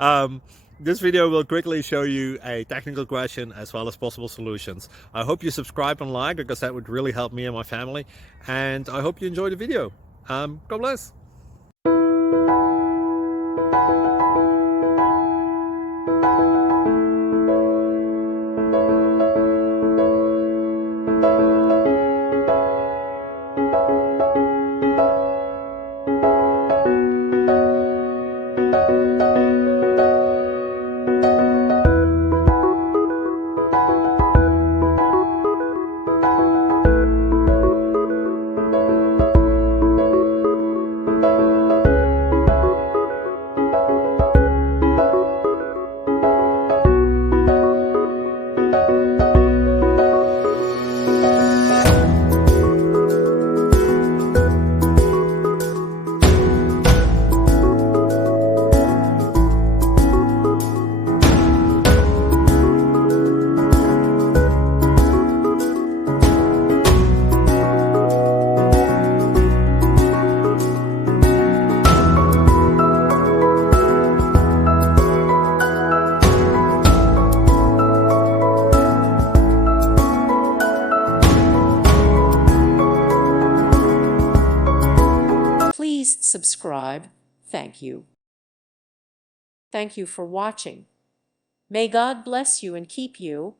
um, this video will quickly show you a technical question as well as possible solutions. I hope you subscribe and like because that would really help me and my family. And I hope you enjoy the video. God bless. Please subscribe. Thank you. Thank you for watching. May God bless you and keep you.